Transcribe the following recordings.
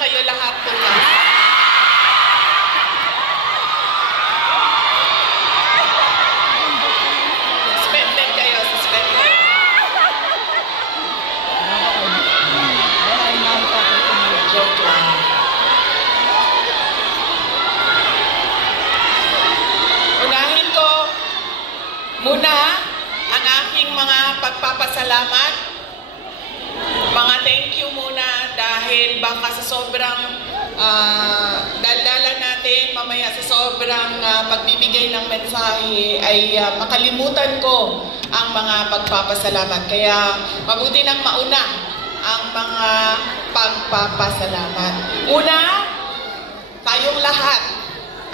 kayo lahat bukas. Suspended kayo, suspended. Joke lang. Unahin ko muna ang aking mga pagpapasalamat. Mga thank you muna dahil baka sa sobrang daldala natin, mamaya sa sobrang pagbibigay ng mensahe ay makalimutan ko ang mga pagpapasalamat. Kaya mabuti nang mauna ang mga pagpapasalamat. Una, tayong lahat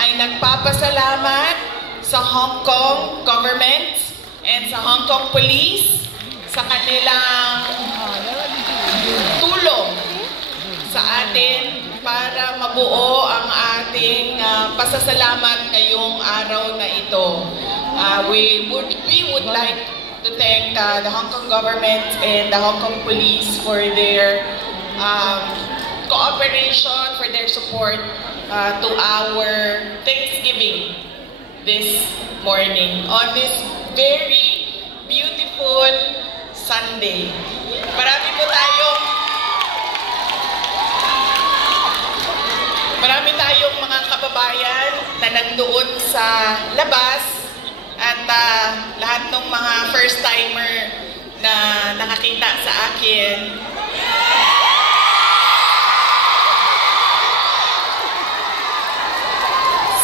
ay nagpapasalamat sa Hong Kong government and sa Hong Kong police sa kanilang tulong sa atin para mabuo ang ating pasasalamat ngayong araw na ito. We would like to thank the Hong Kong government and the Hong Kong police for their cooperation, for their support to our Thanksgiving this morning on this very beautiful Sunday. Marami tayong mga kababayan na nandoon sa labas at lahat ng mga first-timer na nakakita sa akin